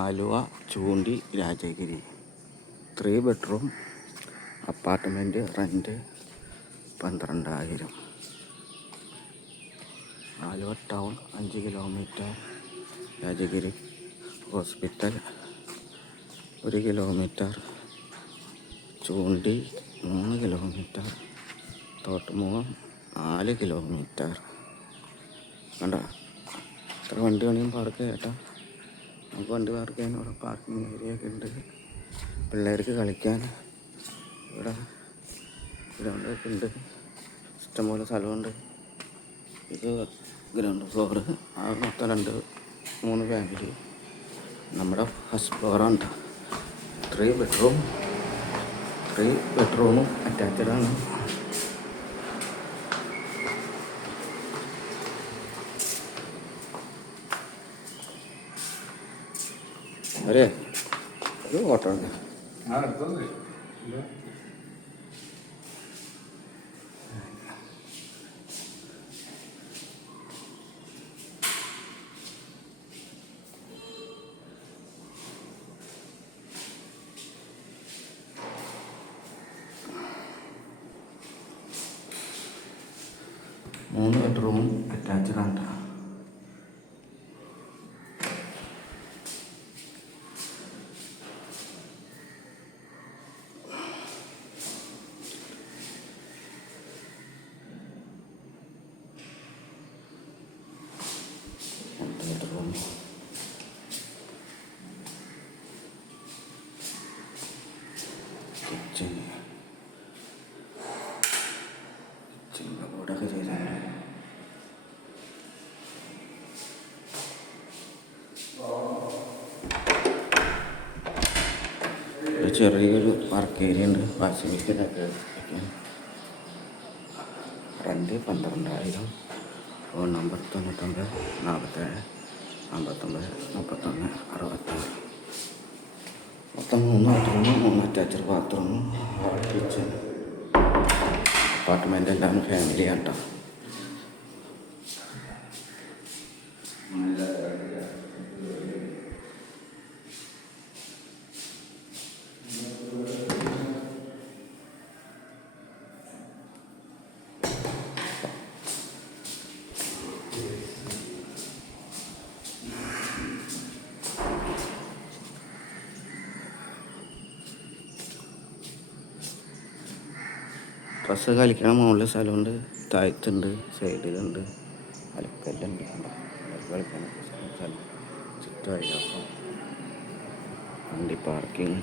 ആലുവ ചൂണ്ടി Rajagiri 3 bedroom apartment rent 12,000. Aluva town 5 kilometre. Rajagiri hospital 1 kilometre. ചൂണ്ടി 3 kilometre. Thottumukham 4 kilometre. കണ്ടോ, ഇത്ര വണ്ടി വേണമെങ്കിൽ പാർക്ക് ചേട്ടാ. നമുക്ക് വണ്ടി പാർക്ക് ചെയ്യാൻ ഇവിടെ പാർക്കിംഗ് ഏരിയ ഒക്കെ ഉണ്ട്. പിള്ളേർക്ക് കളിക്കാൻ ഇവിടെ ഗ്രൗണ്ടൊക്കെ ഉണ്ട്. ഇഷ്ടംപോലെ സ്ഥലമുണ്ട്. ഇത് ഗ്രൗണ്ട് ഫ്ലോറ്. ആ മൊത്തം 2-3 ഫാമിലി. നമ്മുടെ ഫസ്റ്റ് ഫ്ലോറാണ്. 3 ബെഡ്റൂമും അറ്റാച്ചഡാണ്. അതെ, ഒരു ഫോട്ടോ ഉണ്ട്. മൂന്ന് ബെഡ്റൂമും അറ്റാച്ച്ഡാണ്. ബെഡ്റൂം കിച്ചൺ കബോർഡൊക്കെ ചെയ്താണ്. ചെറിയൊരു വർക്ക് ഏരിയ ഉണ്ട്. വാഷിംഗ് മെഷീനൊക്കെ വയ്ക്കാൻ. റെൻറ്റ് 12,000. Phone number 99 47 59 31 66. മൊത്തം 3 bedroom, 3 attached bathroom, kitchen. Apartment എല്ലാം ഫാമിലി ആട്ടോ. ഡ്രസ്സ് കളിക്കണ മുകളിൽ സ്ഥലമുണ്ട്, താഴത്തുണ്ട്, സൈഡിലുണ്ട്, അലക്കല്ലുണ്ട്. കളിക്കാനൊക്കെ സ്ഥലം. ചുറ്റും അയൽവക്കം, വണ്ടി പാർക്കിങ്.